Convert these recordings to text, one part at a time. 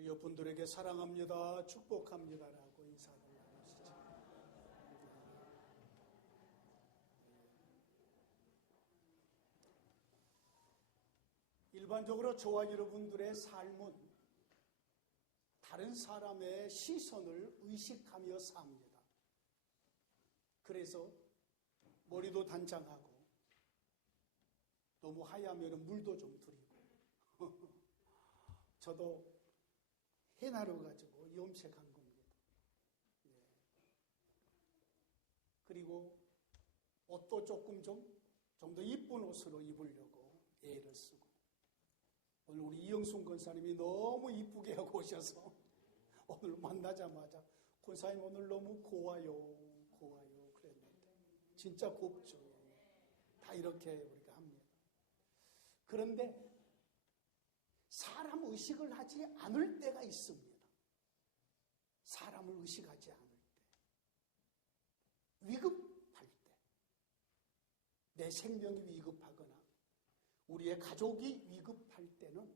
우리 옆분들에게 사랑합니다, 축복합니다라고 인사를 나누시죠. 일반적으로 저와 여러분들의 삶은 다른 사람의 시선을 의식하며 삽니다. 그래서 머리도 단장하고 너무 하얗면 물도 좀 드리고 저도 해나루 가지고 염색한 겁니다. 네. 그리고 옷도 조금 좀 더 이쁜 옷으로 입으려고 애를 쓰고 오늘 우리 이영순 권사님이 너무 이쁘게 하고 오셔서 오늘 만나자마자 권사님 오늘 너무 고와요 그랬는데 진짜 곱죠. 다 이렇게 우리가 합니다. 그런데 사람 의식을 하지 않을 때가 있습니다. 사람을 의식하지 않을 때, 위급할 때, 내 생명이 위급하거나 우리의 가족이 위급할 때는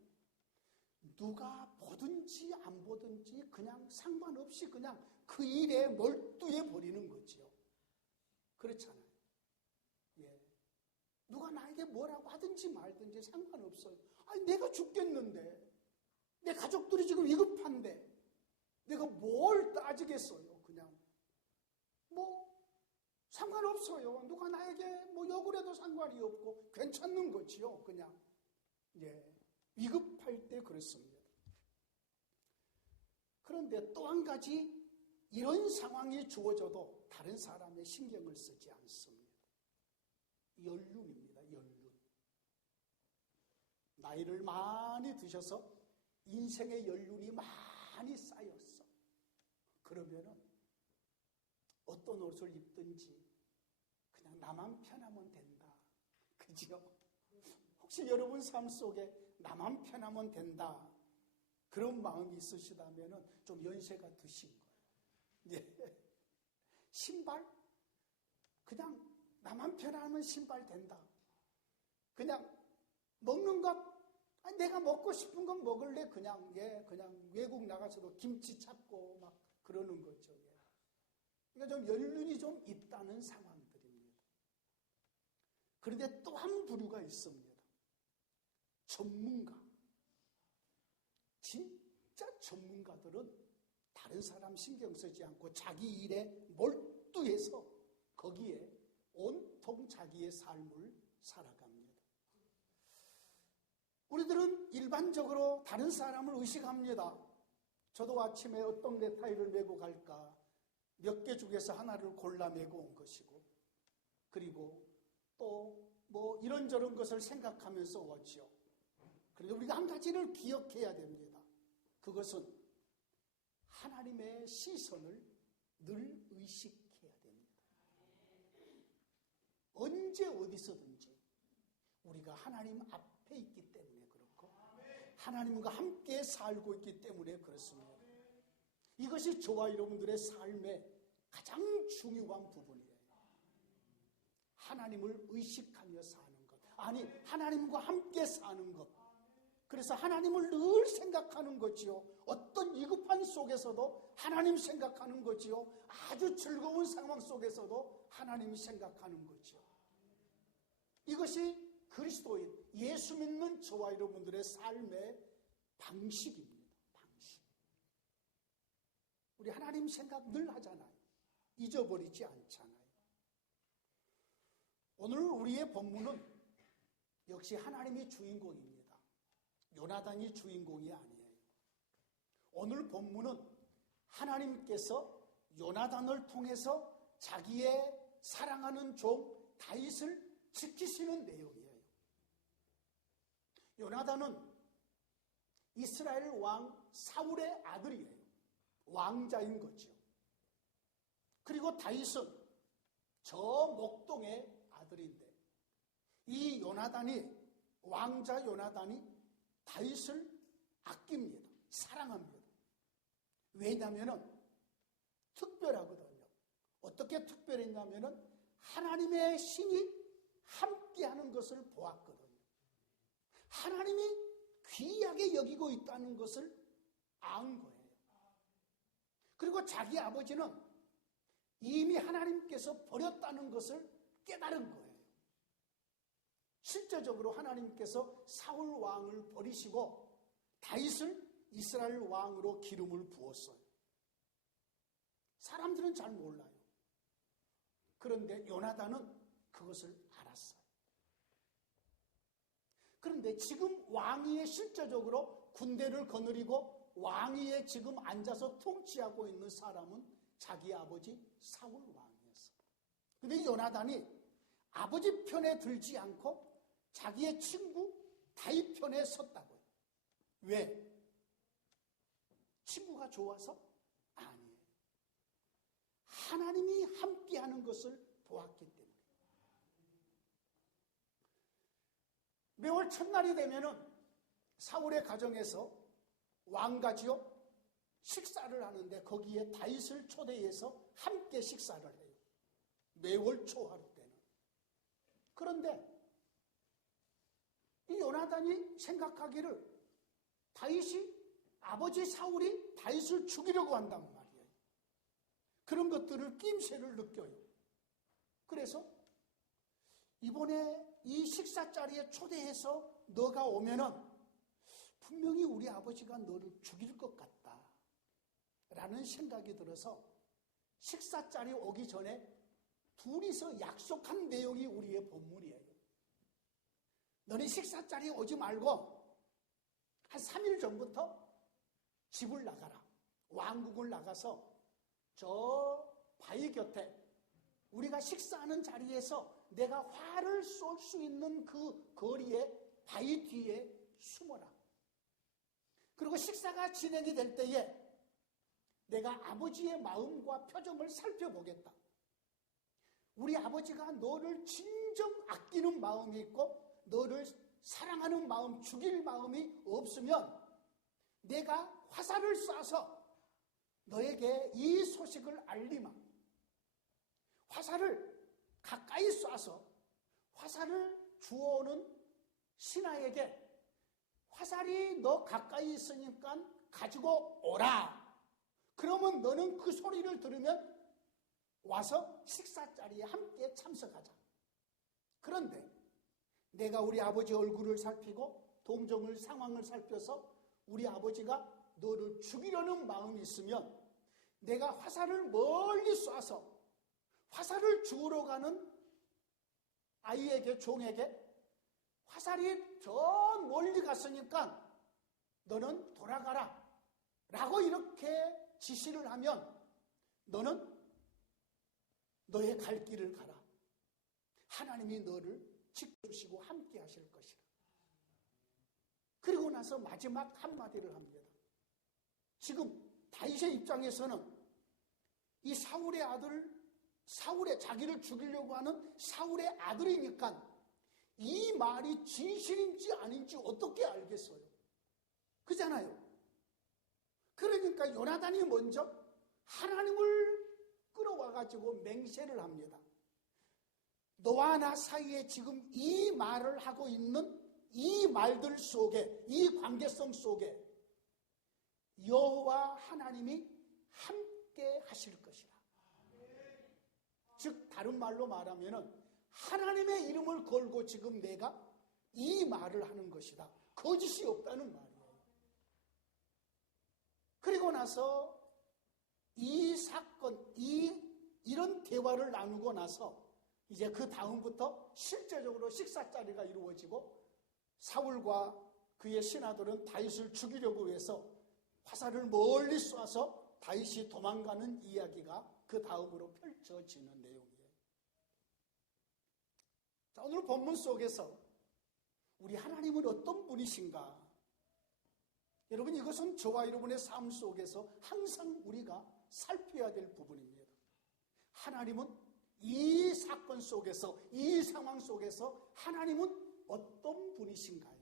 누가 보든지 안 보든지 그냥 상관없이 그냥 그 일에 몰두해 버리는 거지요. 그렇잖아요. 예. 누가 나에게 뭐라고 하든지 말든지 상관없어요. 아니 내가 죽겠는데 내 가족들이 지금 위급한데 내가 뭘 따지겠어요. 그냥 뭐 상관없어요. 누가 나에게 뭐 욕을 해도 상관이 없고 괜찮는 거지요. 그냥 예. 위급할 때 그렇습니다. 그런데 또 한 가지 이런 상황이 주어져도 다른 사람의 신경을 쓰지 않습니다. 연륜입니다. 연륜. 나이를 많이 드셔서 인생의 연륜이 많이 쌓였어. 그러면은 어떤 옷을 입든지 그냥 나만 편하면 된다. 그죠? 혹시 여러분 삶 속에 나만 편하면 된다. 그런 마음이 있으시다면은 좀 연세가 드신 거예요. 예. 신발? 그냥 나만 편하면 신발 된다. 그냥 먹는 것, 아니 내가 먹고 싶은 건 먹을래. 그냥 외국 나가서도 김치 찾고 막 그러는 거죠. 예. 그러니까 좀 연륜이 좀 있다는 상황들입니다. 그런데 또 한 부류가 있습니다. 전문가. 진짜 전문가들은 다른 사람 신경 쓰지 않고 자기 일에 몰두해서 거기에 온통 자기의 삶을 살아갑니다. 우리들은 일반적으로 다른 사람을 의식합니다. 저도 아침에 어떤 넥타이를 메고 갈까 몇 개 중에서 하나를 골라 메고 온 것이고 그리고 또 뭐 이런저런 것을 생각하면서 오지요. 그런데 우리가 한 가지를 기억해야 됩니다. 그것은 하나님의 시선을 늘 의식해야 됩니다. 언제 어디서든지 우리가 하나님 앞에 있기 때문에 그렇고 하나님과 함께 살고 있기 때문에 그렇습니다. 이것이 저와 여러분들의 삶의 가장 중요한 부분이에요. 하나님을 의식하며 사는 것. 아니 하나님과 함께 사는 것. 그래서 하나님을 늘 생각하는 거지요. 어떤 위급한 속에서도 하나님 생각하는 거지요. 아주 즐거운 상황 속에서도 하나님 생각하는 거지요. 이것이 그리스도인, 예수 믿는 저와 여러분들의 삶의 방식입니다. 방식. 우리 하나님 생각 늘 하잖아요. 잊어버리지 않잖아요. 오늘 우리의 본문은 역시 하나님이 주인공입니다. 요나단이 주인공이 아니에요. 오늘 본문은 하나님께서 요나단을 통해서 자기의 사랑하는 종 다윗을 지키시는 내용이에요. 요나단은 이스라엘 왕 사울의 아들이에요. 왕자인 거죠. 그리고 다윗은 저 목동의 아들인데 이 요나단이 왕자 요나단이 다윗을 아낍니다. 사랑합니다. 왜냐하면 특별하거든요. 어떻게 특별했냐면 하나님의 신이 함께하는 것을 보았거든요. 하나님이 귀하게 여기고 있다는 것을 안 거예요. 그리고 자기 아버지는 이미 하나님께서 버렸다는 것을 깨달은 거예요. 실제적으로 하나님께서 사울 왕을 버리시고 다윗을 이스라엘 왕으로 기름을 부었어요. 사람들은 잘 몰라요. 그런데 요나단은 그것을 알았어요. 그런데 지금 왕위에 실제적으로 군대를 거느리고 왕위에 지금 앉아서 통치하고 있는 사람은 자기 아버지 사울 왕이었어요. 그런데 요나단이 아버지 편에 들지 않고 자기의 친구 다윗 편에 섰다고요. 왜? 친구가 좋아서? 아니에요. 하나님이 함께하는 것을 보았기 때문에. 매월 첫날이 되면은 사울의 가정에서 왕가지요 식사를 하는데 거기에 다윗을 초대해서 함께 식사를 해요. 매월 초하루 때는. 그런데 이 요나단이 생각하기를 다윗이 아버지 사울이 다윗을 죽이려고 한단 말이에요. 그런 것들을 낌새를 느껴요. 그래서 이번에 이 식사 자리에 초대해서 너가 오면은 분명히 우리 아버지가 너를 죽일 것 같다 라는 생각이 들어서 식사 자리 오기 전에 둘이서 약속한 내용이 우리의 본문이에요. 너네 식사 자리에 오지 말고 한 3일 전부터 집을 나가라. 왕국을 나가서 저 바위 곁에 우리가 식사하는 자리에서 내가 활을 쏠 수 있는 그 거리에 바위 뒤에 숨어라. 그리고 식사가 진행이 될 때에 내가 아버지의 마음과 표정을 살펴보겠다. 우리 아버지가 너를 진정 아끼는 마음이 있고 너를 사랑하는 마음, 죽일 마음이 없으면 내가 화살을 쏴서 너에게 이 소식을 알리마. 화살을 가까이 쏴서 화살을 주워오는 신하에게 화살이 너 가까이 있으니까 가지고 오라. 그러면 너는 그 소리를 들으면 와서 식사 자리에 함께 참석하자. 그런데 내가 우리 아버지 얼굴을 살피고 동정을 상황을 살펴서 우리 아버지가 너를 죽이려는 마음이 있으면 내가 화살을 멀리 쏴서 화살을 주우러 가는 아이에게 종에게 화살이 저 멀리 갔으니까 너는 돌아가라 라고 이렇게 지시를 하면 너는 너의 갈 길을 가라. 하나님이 너를 지켜주시고 함께 하실 것이라. 그리고 나서 마지막 한마디를 합니다. 지금 다윗의 입장에서는 이 사울의 아들, 자기를 죽이려고 하는 사울의 아들이니까 이 말이 진실인지 아닌지 어떻게 알겠어요? 그잖아요. 그러니까 요나단이 먼저 하나님을 끌어와가지고 맹세를 합니다. 너와 나 사이에 지금 이 말을 하고 있는 이 말들 속에, 이 관계성 속에 여호와 하나님이 함께 하실 것이라. 즉 다른 말로 말하면은 하나님의 이름을 걸고 지금 내가 이 말을 하는 것이다. 거짓이 없다는 말이에요. 그리고 나서 이 사건, 이런 대화를 나누고 나서 이제 그 다음부터 실제적으로 식사 자리가 이루어지고 사울과 그의 신하들은 다윗을 죽이려고 해서 화살을 멀리 쏴서 다윗이 도망가는 이야기가 그 다음으로 펼쳐지는 내용이에요. 자, 오늘 본문 속에서 우리 하나님은 어떤 분이신가? 여러분, 이것은 저와 여러분의 삶 속에서 항상 우리가 살펴야 될 부분입니다. 하나님은 이 사건 속에서, 이 상황 속에서 하나님은 어떤 분이신가요?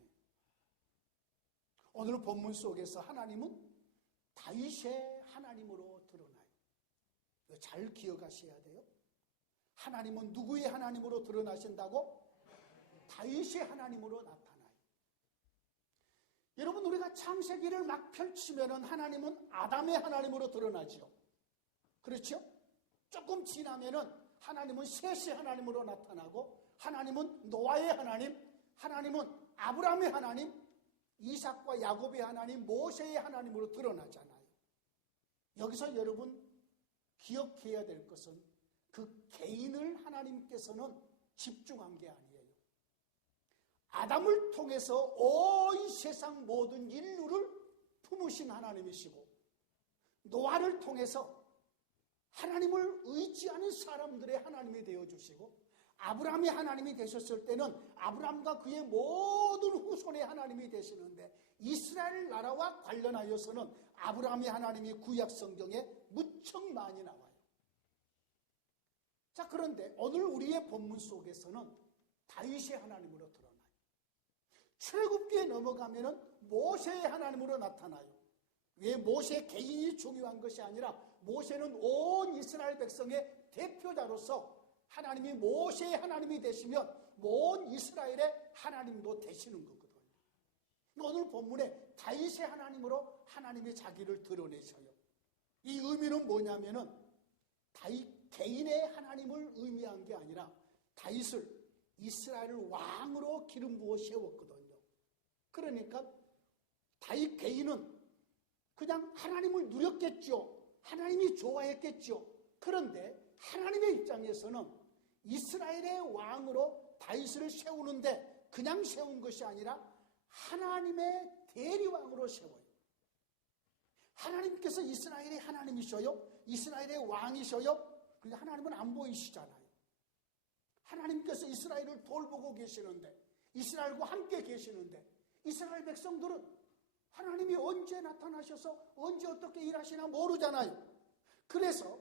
오늘 본문 속에서 하나님은 다윗의 하나님으로 드러나요. 잘 기억하셔야 돼요. 하나님은 누구의 하나님으로 드러나신다고? 다윗의 하나님으로 나타나요. 여러분, 우리가 창세기를 막 펼치면은 하나님은 아담의 하나님으로 드러나죠. 그렇죠? 조금 지나면은 하나님은 셋의 하나님으로 나타나고, 하나님은 노아의 하나님, 하나님은 아브라함의 하나님, 이삭과 야곱의 하나님, 모세의 하나님으로 드러나잖아요. 여기서 여러분 기억해야 될 것은 그 개인을 하나님께서는 집중한 게 아니에요. 아담을 통해서 온 세상 모든 인류를 품으신 하나님이시고, 노아를 통해서 하나님을 의지하는 사람들의 하나님이 되어주시고, 아브라함의 하나님이 되셨을 때는 아브라함과 그의 모든 후손의 하나님이 되시는데, 이스라엘 나라와 관련하여서는 아브라함의 하나님이 구약 성경에 무척 많이 나와요. 자, 그런데 오늘 우리의 본문 속에서는 다윗의 하나님으로 드러나요. 출애굽기에 넘어가면은 모세의 하나님으로 나타나요. 왜 모세 개인이 중요한 것이 아니라 모세는 온 이스라엘 백성의 대표자로서 하나님이 모세의 하나님이 되시면 온 이스라엘의 하나님도 되시는 거거든요. 오늘 본문에 다윗의 하나님으로 하나님이 자기를 드러내셔요. 이 의미는 뭐냐면은 다윗 개인의 하나님을 의미한 게 아니라 다윗을 이스라엘 왕으로 기름 부어 세웠거든요. 그러니까 다윗 개인은 그냥 하나님을 누렸겠죠. 하나님이 좋아했겠죠. 그런데 하나님의 입장에서는 이스라엘의 왕으로 다윗을 세우는데 그냥 세운 것이 아니라 하나님의 대리왕으로 세워요. 하나님께서 이스라엘의 하나님이셔요. 이스라엘의 왕이셔요. 그런데 하나님은 안 보이시잖아요. 하나님께서 이스라엘을 돌보고 계시는데, 이스라엘과 함께 계시는데, 이스라엘 백성들은 하나님이 언제 나타나셔서 언제 어떻게 일하시나 모르잖아요. 그래서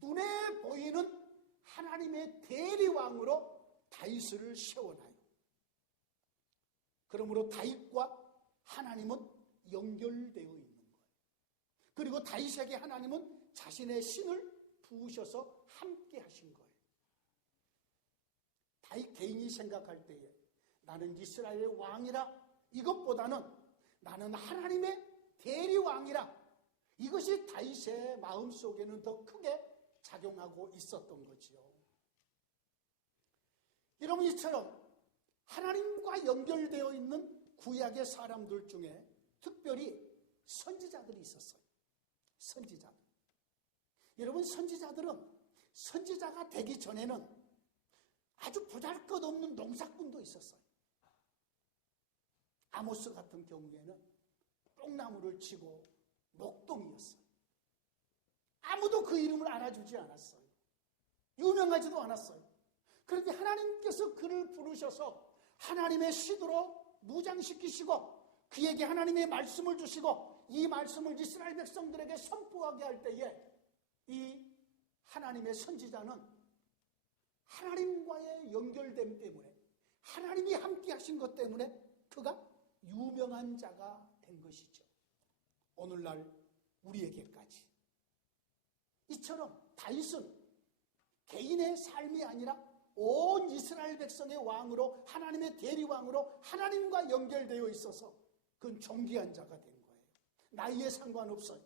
눈에 보이는 하나님의 대리왕으로 다윗을 세워놔요. 그러므로 다윗과 하나님은 연결되어 있는 거예요. 그리고 다윗에게 하나님은 자신의 신을 부으셔서 함께 하신 거예요. 다윗 개인이 생각할 때에 나는 이스라엘의 왕이라, 이것보다는 나는 하나님의 대리왕이라, 이것이 다윗의 마음속에는 더 크게 작용하고 있었던 거지요. 여러분, 이처럼 하나님과 연결되어 있는 구약의 사람들 중에 특별히 선지자들이 있었어요. 선지자들. 여러분, 선지자들은 선지자가 되기 전에는 아주 보잘것없는 농사꾼도 있었어요. 아모스 같은 경우에는 뽕나무를 치고 목동이었어요. 아무도 그 이름을 알아주지 않았어요. 유명하지도 않았어요. 그런데 하나님께서 그를 부르셔서 하나님의 신으로 무장시키시고 그에게 하나님의 말씀을 주시고 이 말씀을 이스라엘 백성들에게 선포하게 할 때에 이 하나님의 선지자는 하나님과의 연결됨 때문에, 하나님이 함께 하신 것 때문에 그가 유명한 자가 된 것이죠. 오늘날 우리에게까지. 이처럼 다윗은 개인의 삶이 아니라 온 이스라엘 백성의 왕으로, 하나님의 대리왕으로 하나님과 연결되어 있어서 그건 존귀한 자가 된 거예요. 나이에 상관없어요.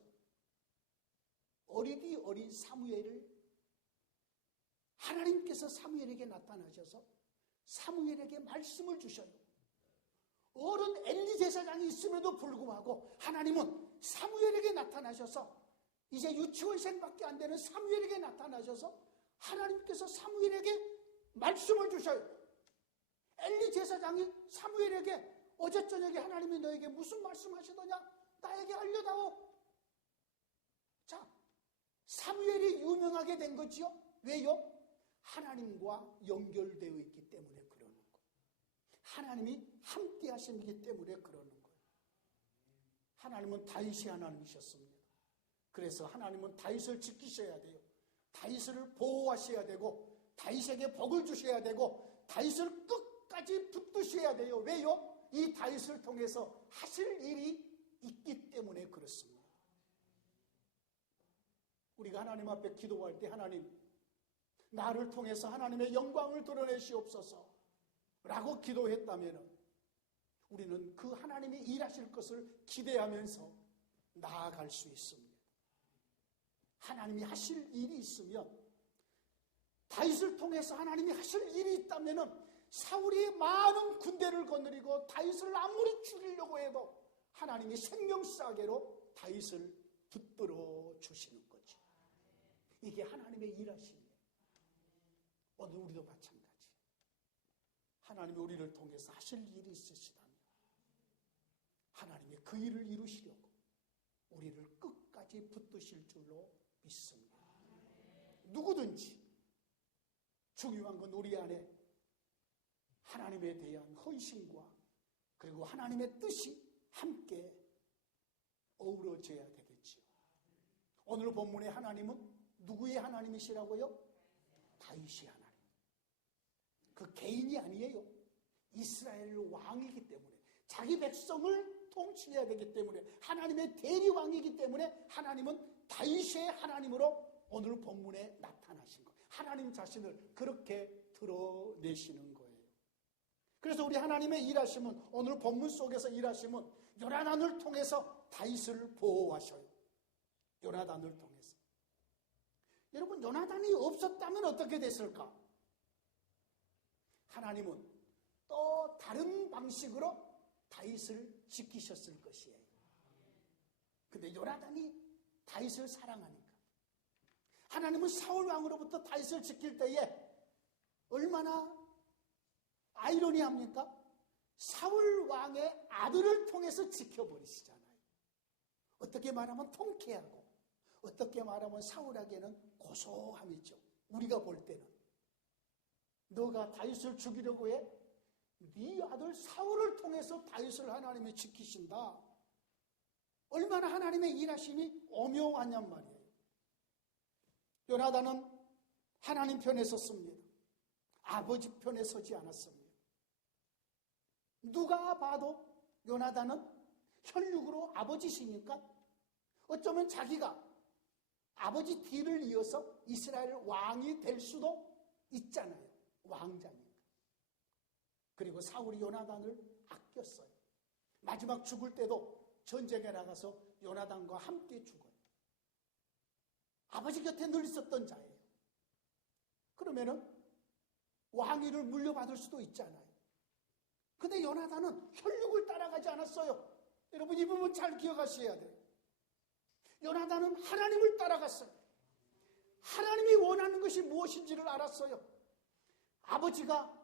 어리디 어린 사무엘을 하나님께서 사무엘에게 나타나셔서 사무엘에게 말씀을 주셔요. 어른 엘리 제사장이 있음에도 불구하고 하나님은 사무엘에게 나타나셔서, 이제 유치원생밖에 안 되는 사무엘에게 나타나셔서 하나님께서 사무엘에게 말씀을 주셔요. 엘리 제사장이 사무엘에게 어제 저녁에 하나님이 너에게 무슨 말씀하시더냐? 나에게 알려다오. 자, 사무엘이 유명하게 된 거지요. 왜요? 하나님과 연결되어 있기 때문에 그러는 거예요. 하나님이 함께 하시기 때문에 그러는 거예요. 하나님은 다윗이 하나님이셨습니다. 그래서 하나님은 다윗을 지키셔야 돼요. 다윗을 보호하셔야 되고 다윗에게 복을 주셔야 되고 다윗을 끝까지 붙드셔야 돼요. 왜요? 이 다윗을 통해서 하실 일이 있기 때문에 그렇습니다. 우리가 하나님 앞에 기도할 때 하나님, 나를 통해서 하나님의 영광을 드러내시옵소서 라고 기도했다면 우리는 그 하나님이 일하실 것을 기대하면서 나아갈 수 있습니다. 하나님이 하실 일이 있으면, 다윗을 통해서 하나님이 하실 일이 있다면 사울이 많은 군대를 거느리고 다윗을 아무리 죽이려고 해도 하나님이 생명싸개로 다윗을 붙들어 주시는 거죠. 이게 하나님의 일하심이에요. 오늘 우리도 마찬가지. 하나님이 우리를 통해서 하실 일이 있으시다면 하나님이 그 일을 이루시려고 우리를 끝까지 붙드실 줄로 믿습니다. 누구든지 중요한 건 우리 안에 하나님에 대한 헌신과 그리고 하나님의 뜻이 함께 어우러져야 되겠지요. 오늘 본문의 하나님은 누구의 하나님이시라고요? 다윗의 하나님. 그 개인이 아니에요. 이스라엘 왕이기 때문에, 자기 백성을 통치해야 되기 때문에, 하나님의 대리왕이기 때문에 하나님은 다윗의 하나님으로 오늘 본문에 나타나신 거예요. 하나님 자신을 그렇게 드러내시는 거예요. 그래서 우리 하나님의 일하심은, 오늘 본문 속에서 일하심은 요나단을 통해서 다윗을 보호하셔요. 요나단을 통해서. 여러분, 요나단이 없었다면 어떻게 됐을까? 하나님은 또 다른 방식으로 다윗을 지키셨을 것이에요. 근데 요나단이 다윗을 사랑하니까, 하나님은 사울 왕으로부터 다윗을 지킬 때에 얼마나 아이러니합니까? 사울 왕의 아들을 통해서 지켜버리시잖아요. 어떻게 말하면 통쾌하고, 어떻게 말하면 사울에게는 고소함이죠. 우리가 볼 때는 너가 다윗을 죽이려고 해? 네 아들 사울을 통해서 다윗을 하나님이 지키신다. 얼마나 하나님의 일하심이 오묘하냔 말이에요. 요나단은 하나님 편에 섰습니다. 아버지 편에 서지 않았습니다. 누가 봐도 요나단은 혈육으로 아버지시니까 어쩌면 자기가 아버지 뒤를 이어서 이스라엘 왕이 될 수도 있잖아요. 왕자니까. 그리고 사울이 요나단을 아꼈어요. 마지막 죽을 때도 전쟁에 나가서 요나단과 함께 죽어요. 아버지 곁에 늘 있었던 자예요. 그러면은 왕위를 물려받을 수도 있잖아요. 근데 요나단은 혈육을 따라가지 않았어요. 여러분, 이 부분 잘 기억하셔야 돼요. 요나단은 하나님을 따라갔어요. 하나님이 원하는 것이 무엇인지를 알았어요. 아버지가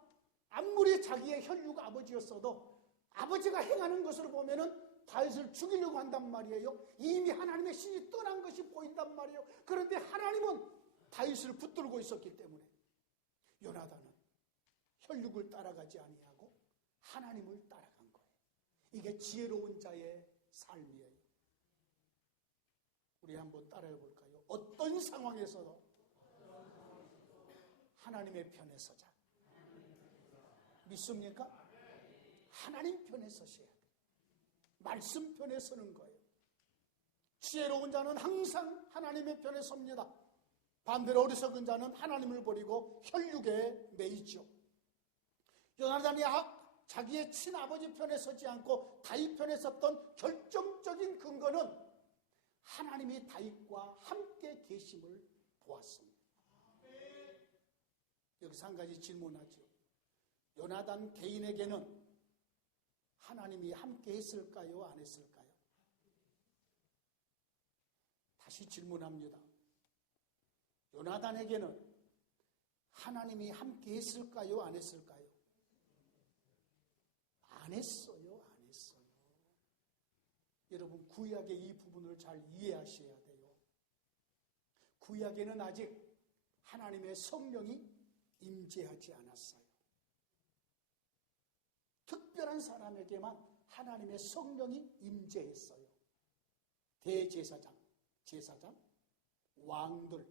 아무리 자기의 혈육 아버지였어도 아버지가 행하는 것으로 보면은 다윗을 죽이려고 한단 말이에요. 이미 하나님의 신이 떠난 것이 보인단 말이에요. 그런데 하나님은 다윗을 붙들고 있었기 때문에 요나단은 혈육을 따라가지 아니하고 하나님을 따라간 거예요. 이게 지혜로운 자의 삶이에요. 우리 한번 따라해 볼까요? 어떤 상황에서도 하나님의 편에 서자. 믿습니까? 하나님 편에 서셔야 돼요. 말씀 편에 서는 거예요. 지혜로운 자는 항상 하나님의 편에 섭니다. 반대로 어리석은 자는 하나님을 버리고 혈육에 매이죠. 요나단이 자기의 친아버지 편에 서지 않고 다윗 편에 섰던 결정적인 근거는 하나님이 다윗과 함께 계심을 보았습니다. 여기서 한 가지 질문하죠. 요나단 개인에게는 하나님이 함께 했을까요? 안 했을까요? 다시 질문합니다. 요나단에게는 하나님이 함께 했을까요? 안 했을까요? 안 했어요. 안 했어요. 여러분, 구약의 이 부분을 잘 이해하셔야 돼요. 구약에는 아직 하나님의 성령이 임재하지 않았어요. 특별한 사람에게만 하나님의 성령이 임재했어요. 대제사장, 제사장, 왕들,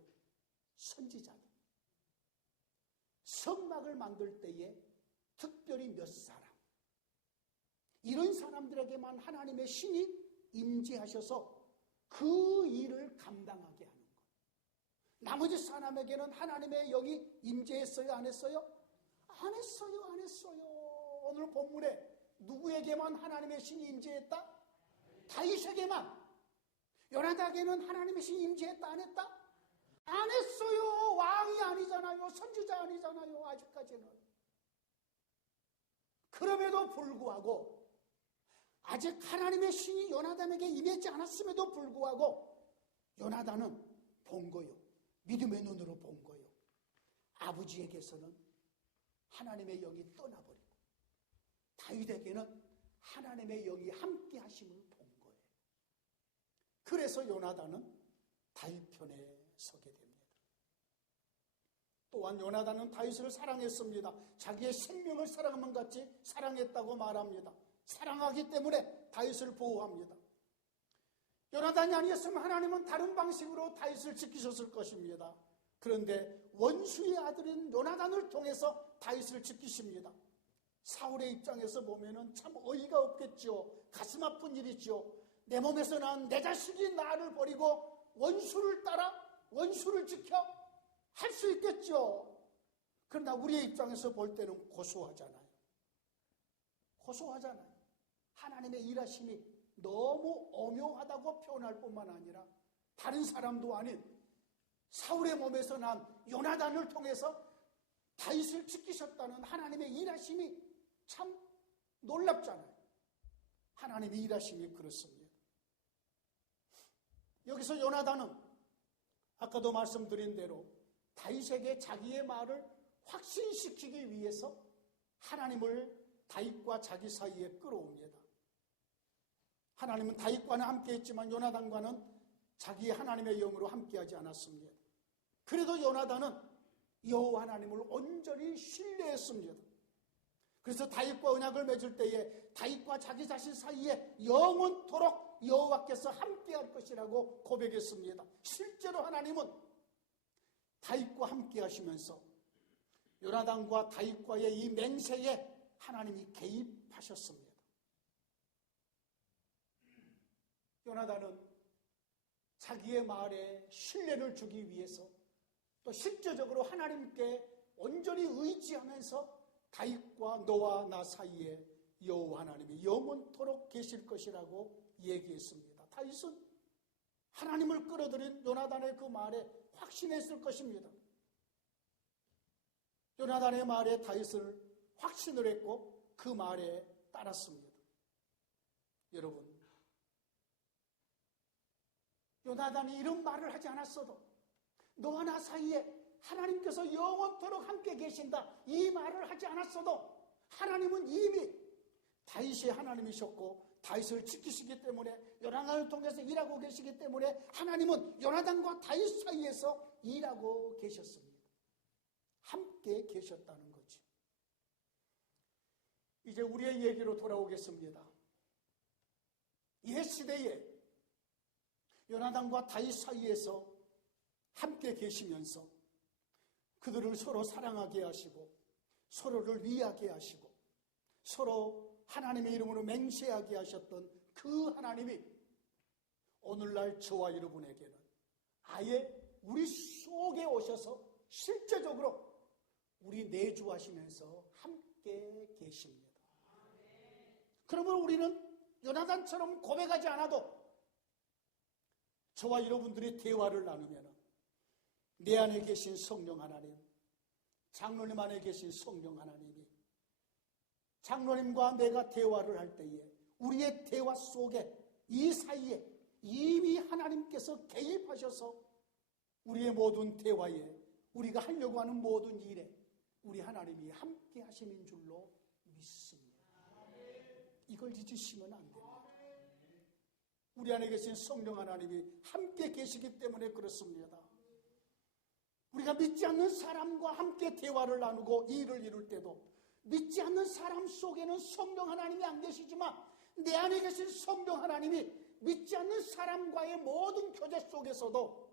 선지자들. 성막을 만들 때에 특별히 몇 사람, 이런 사람들에게만 하나님의 신이 임재하셔서 그 일을 감당하게 하는 것. 나머지 사람에게는 하나님의 영이 임재했어요? 안 했어요? 안 했어요. 안 했어요. 오늘 본문에 누구에게만 하나님의 신이 임재했다? 다윗에게만. 요나단에게는 하나님의 신이 임재했다 안 했다? 안 했어요. 왕이 아니잖아요. 선지자 아니잖아요. 아직까지는. 그럼에도 불구하고 아직 하나님의 신이 요나단에게 임했지 않았음에도 불구하고 요나단은 본 거요. 믿음의 눈으로 본 거요. 아버지에게서는 하나님의 영이 떠나버리고 다윗에게는 하나님의 영이 함께 하심을 본 거예요. 그래서 요나단은 다윗 편에 서게 됩니다. 또한 요나단은 다윗을 사랑했습니다. 자기의 생명을 사랑하면 같이 사랑했다고 말합니다. 사랑하기 때문에 다윗을 보호합니다. 요나단이 아니었으면 하나님은 다른 방식으로 다윗을 지키셨을 것입니다. 그런데 원수의 아들인 요나단을 통해서 다윗을 지키십니다. 사울의 입장에서 보면은 참 어이가 없겠죠. 가슴 아픈 일이죠. 내 몸에서 난 내 자식이 나를 버리고 원수를 따라 원수를 지켜 할 수 있겠죠. 그러나 우리의 입장에서 볼 때는 고소하잖아요. 고소하잖아요. 하나님의 일하심이 너무 오묘하다고 표현할 뿐만 아니라 다른 사람도 아닌 사울의 몸에서 난 요나단을 통해서 다윗을 지키셨다는 하나님의 일하심이 참 놀랍잖아요. 하나님의 일하심이 그렇습니다. 여기서 요나단은 아까도 말씀드린 대로 다윗에게 자기의 말을 확신시키기 위해서 하나님을 다윗과 자기 사이에 끌어옵니다. 하나님은 다윗과는 함께했지만 요나단과는 자기의 하나님의 영으로 함께하지 않았습니다. 그래도 요나단은 여호와 하나님을 온전히 신뢰했습니다. 그래서 다윗과 언약을 맺을 때에 다윗과 자기 자신 사이에 영원토록 여호와께서 함께할 것이라고 고백했습니다. 실제로 하나님은 다윗과 함께하시면서 요나단과 다윗과의 이 맹세에 하나님이 개입하셨습니다. 요나단은 자기의 말에 신뢰를 주기 위해서 또 실제적으로 하나님께 온전히 의지하면서 다윗과 너와 나 사이에 여호와 하나님이 영원토록 계실 것이라고 얘기했습니다. 다윗은 하나님을 끌어들인 요나단의 그 말에 확신했을 것입니다. 요나단의 말에 다윗을 확신을 했고 그 말에 따랐습니다. 여러분, 요나단이 이런 말을 하지 않았어도 너와 나 사이에 하나님께서 영원토록 함께 계신다 이 말을 하지 않았어도 하나님은 이미 다윗의 하나님이셨고 다윗을 지키시기 때문에 요나단을 통해서 일하고 계시기 때문에 하나님은 요나단과 다윗 사이에서 일하고 계셨습니다. 함께 계셨다는 거죠. 이제 우리의 얘기로 돌아오겠습니다. 옛 시대에 요나단과 다윗 사이에서 함께 계시면서 그들을 서로 사랑하게 하시고 서로를 위하게 하시고 서로 하나님의 이름으로 맹세하게 하셨던 그 하나님이 오늘날 저와 여러분에게는 아예 우리 속에 오셔서 실제적으로 우리 내주하시면서 함께 계십니다. 그러면 우리는 요나단처럼 고백하지 않아도 저와 여러분들이 대화를 나누면 내 안에 계신 성령 하나님, 장로님 안에 계신 성령 하나님이 장로님과 내가 대화를 할 때에 우리의 대화 속에 이 사이에 이미 하나님께서 개입하셔서 우리의 모든 대화에 우리가 하려고 하는 모든 일에 우리 하나님이 함께 하시는 줄로 믿습니다. 이걸 잊으시면 안 됩니다. 우리 안에 계신 성령 하나님이 함께 계시기 때문에 그렇습니다. 우리가 믿지 않는 사람과 함께 대화를 나누고 일을 이룰 때도 믿지 않는 사람 속에는 성령 하나님이 안 계시지만 내 안에 계신 성령 하나님이 믿지 않는 사람과의 모든 교제 속에서도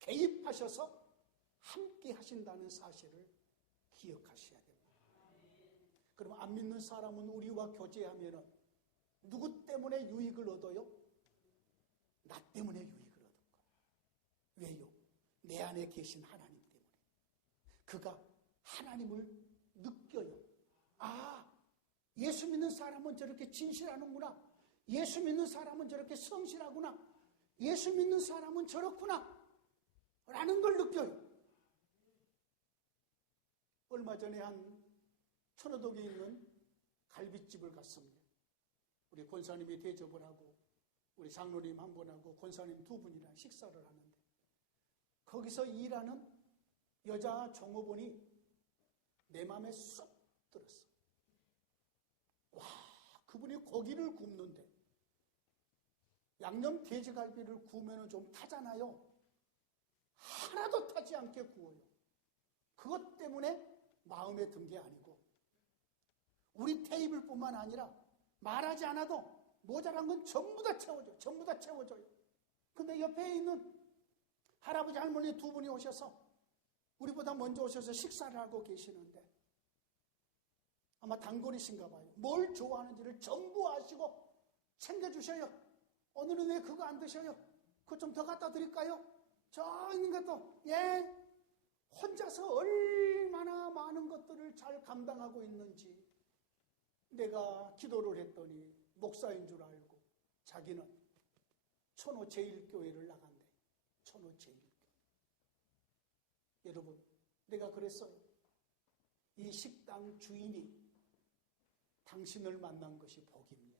개입하셔서 함께 하신다는 사실을 기억하셔야 됩니다. 그럼 안 믿는 사람은 우리와 교제하면 누구 때문에 유익을 얻어요? 나 때문에 유익을 얻은 거예요. 왜요? 내 안에 계신 하나님 때문에. 그가 하나님을 느껴요. 아, 예수 믿는 사람은 저렇게 진실하는구나. 예수 믿는 사람은 저렇게 성실하구나. 예수 믿는 사람은 저렇구나. 라는 걸 느껴요. 얼마 전에 한 천호동에 있는 갈비집을 갔습니다. 우리 권사님이 대접을 하고 우리 장로님 한 분하고 권사님 두 분이랑 식사를 하는데 거기서 일하는 여자 종업원이 내 마음에 쏙 들었어. 와, 그분이 고기를 굽는데 양념 돼지갈비를 구우면 좀 타잖아요. 하나도 타지 않게 구워요. 그것 때문에 마음에 든 게 아니고 우리 테이블뿐만 아니라 말하지 않아도 모자란 건 전부 다 채워줘요. 전부 다 채워줘요. 근데 옆에 있는 할아버지 할머니 두 분이 오셔서 우리보다 먼저 오셔서 식사를 하고 계시는데 아마 단골이신가 봐요. 뭘 좋아하는지를 전부 아시고 챙겨주셔요. 오늘은 왜 그거 안 드셔요? 그거 좀 더 갖다 드릴까요? 저 있는 것도 예. 혼자서 얼마나 많은 것들을 잘 감당하고 있는지 내가 기도를 했더니 목사인 줄 알고 자기는 천호 제1교회를 나간대. 천호 제1교회. 여러분, 내가 그랬어요. 이 식당 주인이 당신을 만난 것이 복입니다.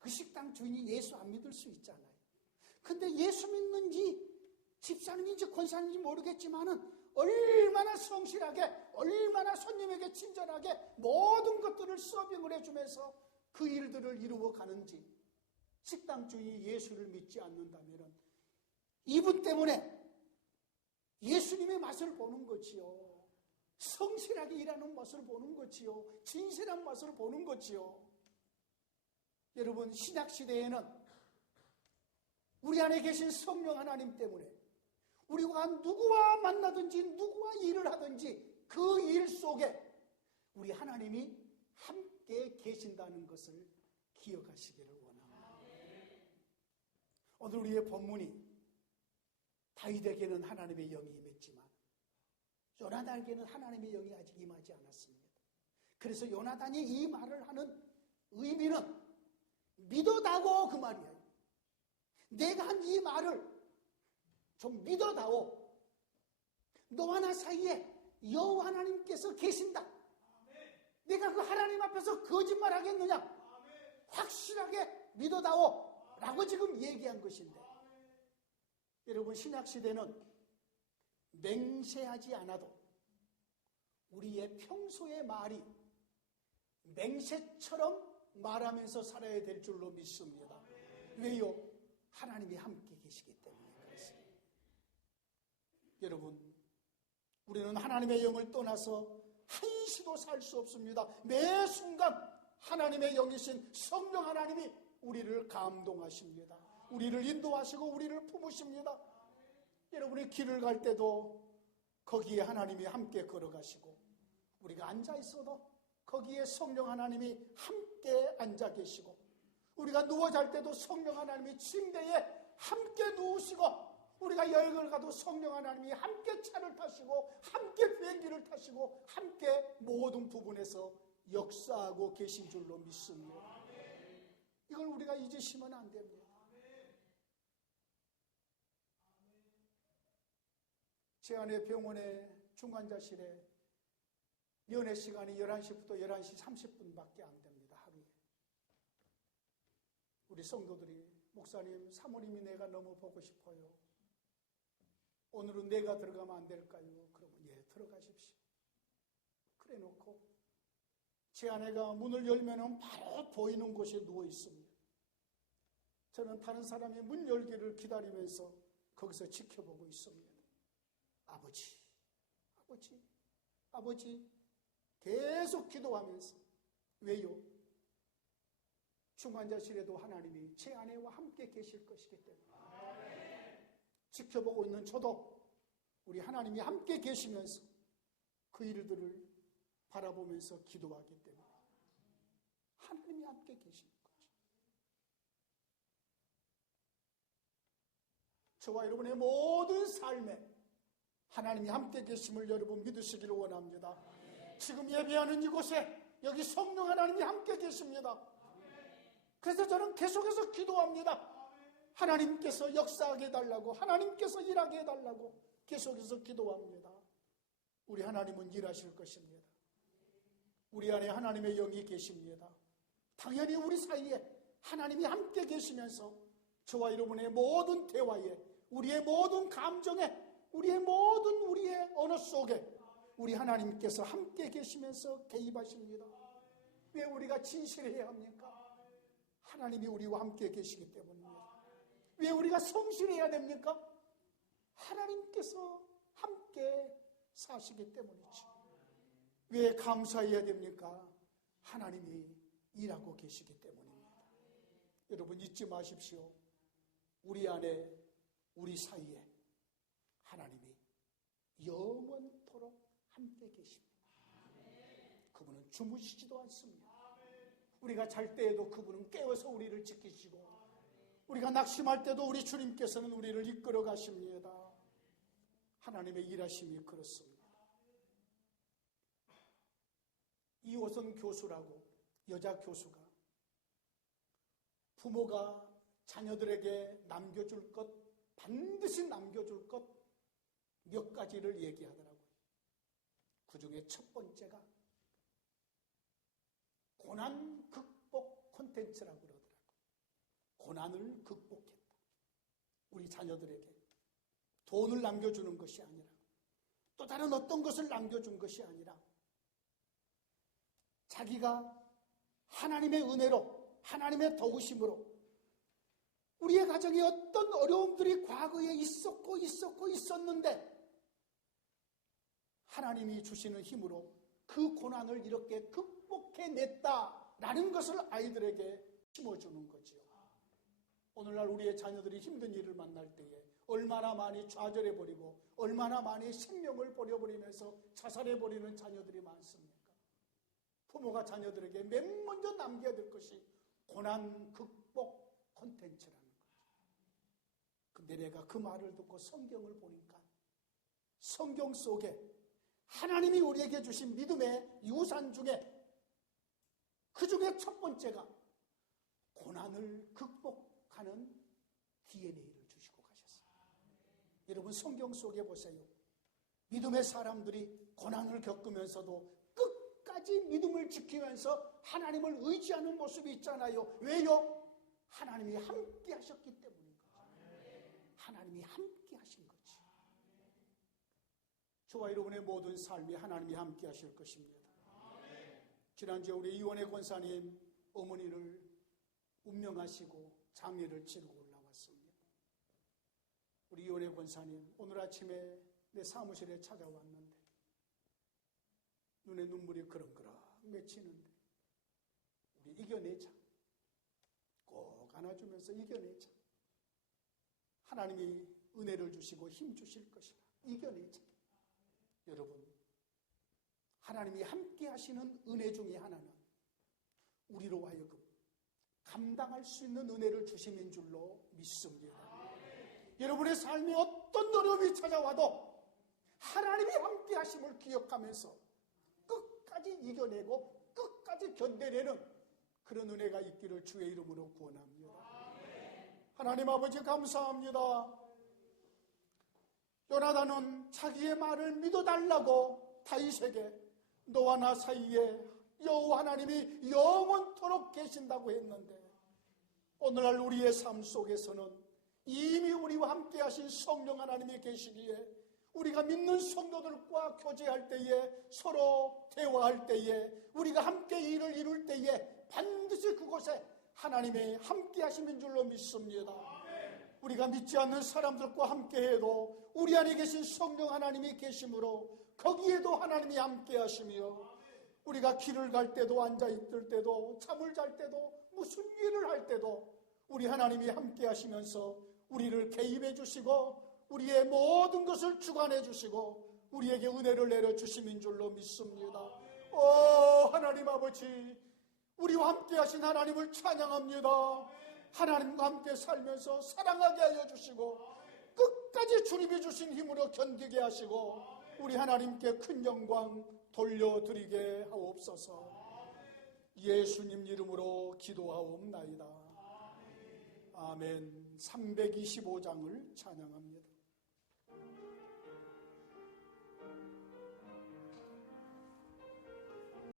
그 식당 주인이 예수 안 믿을 수 있잖아요. 근데 예수 믿는지 집사님인지 권사님인지 모르겠지만은 얼마나 성실하게, 얼마나 손님에게 친절하게 모든 것들을 서빙을 해주면서 그 일들을 이루어 가는지 식당 주인이 예수를 믿지 않는다면 이분 때문에 예수님의 맛을 보는 거지요. 성실하게 일하는 맛을 보는 거지요. 진실한 맛을 보는 거지요. 여러분, 신약시대에는 우리 안에 계신 성령 하나님 때문에 우리가 누구와 만나든지 누구와 일을 하든지 그 일 속에 우리 하나님이 함께 계신다는 것을 기억하시기를 원합니다. 오늘 우리의 본문이 다윗에게는 하나님의 영이 임했지만 요나단에게는 하나님의 영이 아직 임하지 않았습니다. 그래서 요나단이 이 말을 하는 의미는 믿어다오 그 말이에요. 내가 한 이 말을 좀 믿어다오. 너와 나 사이에 여호와 하나님께서 계신다. 내가 그 하나님 앞에서 거짓말 하겠느냐? 확실하게 믿어다오 라고 지금 얘기한 것인데 여러분, 신약시대는 맹세하지 않아도 우리의 평소의 말이 맹세처럼 말하면서 살아야 될 줄로 믿습니다. 왜요? 하나님이 함께 계시기 때문에 그렇습니다. 여러분, 우리는 하나님의 영을 떠나서 한시도 살 수 없습니다. 매 순간 하나님의 영이신 성령 하나님이 우리를 감동하십니다. 우리를 인도하시고 우리를 품으십니다. 여러분이 길을 갈 때도 거기에 하나님이 함께 걸어가시고 우리가 앉아 있어도 거기에 성령 하나님이 함께 앉아 계시고 우리가 누워 잘 때도 성령 하나님이 침대에 함께 누우시고 우리가 여행을 가도 성령 하나님이 함께 차를 타시고 함께 비행기를 타시고 함께 모든 부분에서 역사하고 계신 줄로 믿습니다. 이걸 우리가 잊으시면 안 됩니다. 제 아내 병원의 중환자실에 연애 시간이 11시부터 11시 30분밖에 안 됩니다. 하루에. 우리 성도들이 목사님, 사모님이 내가 너무 보고 싶어요. 오늘은 내가 들어가면 안 될까요? 그러면 예, 들어가십시오. 그래 놓고 제 아내가 문을 열면 바로 보이는 곳에 누워 있습니다. 저는 다른 사람이 문 열기를 기다리면서 거기서 지켜보고 있습니다. 아버지, 아버지, 아버지 계속 기도하면서 왜요? 중환자실에도 하나님이 제 아내와 함께 계실 것이기 때문에 지켜보고 있는 저도 우리 하나님이 함께 계시면서 그 일들을 바라보면서 기도하기 때문에 하나님이 함께 계시는 거죠. 저와 여러분의 모든 삶에 하나님이 함께 계심을 여러분 믿으시기를 원합니다. 지금 예배하는 이곳에 여기 성령 하나님이 함께 계십니다. 그래서 저는 계속해서 기도합니다. 하나님께서 역사하게 해달라고, 하나님께서 일하게 해달라고 계속해서 기도합니다. 우리 하나님은 일하실 것입니다. 우리 안에 하나님의 영이 계십니다. 당연히 우리 사이에 하나님이 함께 계시면서 저와 여러분의 모든 대화에, 우리의 모든 감정에, 우리의 언어 속에 우리 하나님께서 함께 계시면서 개입하십니다. 왜 우리가 진실해야 합니까? 하나님이 우리와 함께 계시기 때문입니다. 왜 우리가 성실해야 됩니까? 하나님께서 함께 사시기 때문이죠. 왜 감사해야 됩니까? 하나님이 일하고 계시기 때문입니다. 여러분 잊지 마십시오. 우리 안에, 우리 사이에 하나님이 영원토록 함께 계십니다. 그분은 주무시지도 않습니다. 우리가 잘 때에도 그분은 깨워서 우리를 지키시고, 우리가 낙심할 때도 우리 주님께서는 우리를 이끌어 가십니다. 하나님의 일하심이 그렇습니다. 이호선 교수라고 여자 교수가 부모가 자녀들에게 남겨줄 것, 반드시 남겨줄 것 몇 가지를 얘기하더라고요. 그 중에 첫 번째가 고난 극복 콘텐츠라고 그러더라고요. 고난을 극복했다. 우리 자녀들에게 돈을 남겨주는 것이 아니라, 또 다른 어떤 것을 남겨준 것이 아니라, 자기가 하나님의 은혜로, 하나님의 도우심으로 우리의 가정에 어떤 어려움들이 과거에 있었는데 하나님이 주시는 힘으로 그 고난을 이렇게 극복해냈다라는 것을 아이들에게 심어주는 거죠. 오늘날 우리의 자녀들이 힘든 일을 만날 때에 얼마나 많이 좌절해버리고 얼마나 많이 생명을 버려버리면서 자살해버리는 자녀들이 많습니까? 부모가 자녀들에게 맨 먼저 남겨야 될 것이 고난 극복 콘텐츠라는 거죠. 근데 내가 그 말을 듣고 성경을 보니까 성경 속에 하나님이 우리에게 주신 믿음의 유산 중에 그 중에 첫 번째가 고난을 극복하는 DNA를 주시고 가셨어요. 여러분 성경 속에 보세요. 믿음의 사람들이 고난을 겪으면서도 끝까지 믿음을 지키면서 하나님을 의지하는 모습이 있잖아요. 왜요? 하나님이 함께 하셨기 때문인 거죠. 하나님이 함께 하신 거죠. 저와 여러분의 모든 삶이 하나님이 함께 하실 것입니다. 지난주에 우리 이원혜 권사님 어머니를 운명하시고 장례를 치르고 올라왔습니다. 우리 이원혜 권사님 오늘 아침에 내 사무실에 찾아왔는데 눈에 눈물이 그렁그렁 맺히는데 우리 이겨내자. 꼭 안아주면서 이겨내자. 하나님이 은혜를 주시고 힘 주실 것이다. 이겨내자. 여러분, 하나님이 함께 하시는 은혜 중에 하나는 우리로 하여금 감당할 수 있는 은혜를 주심인 줄로 믿습니다. 여러분의 삶에 어떤 어려움이 찾아와도 하나님이 함께 하심을 기억하면서 끝까지 이겨내고 끝까지 견뎌내는 그런 은혜가 있기를 주의 이름으로 구원합니다. 하나님 아버지 감사합니다. 요나단은 자기의 말을 믿어달라고 다윗에게 너와 나 사이에 여호와 하나님이 영원토록 계신다고 했는데 오늘날 우리의 삶 속에서는 이미 우리와 함께 하신 성령 하나님이 계시기에 우리가 믿는 성도들과 교제할 때에 서로 대화할 때에 우리가 함께 일을 이룰 때에 반드시 그곳에 하나님의 함께 하심인 줄로 믿습니다. 우리가 믿지 않는 사람들과 함께해도 우리 안에 계신 성령 하나님이 계심으로 거기에도 하나님이 함께 하시며 우리가 길을 갈 때도 앉아있을 때도 잠을 잘 때도 무슨 일을 할 때도 우리 하나님이 함께 하시면서 우리를 개입해 주시고 우리의 모든 것을 주관해 주시고 우리에게 은혜를 내려주심인 줄로 믿습니다. 오 하나님 아버지, 우리와 함께 하신 하나님을 찬양합니다. 하나님과 함께 살면서 사랑하게 하여 주시고 끝까지 주님이 주신 힘으로 견디게 하시고 우리 하나님께 큰 영광 돌려드리게 하옵소서. 예수님 이름으로 기도하옵나이다. 아멘. 325장을 찬양합니다.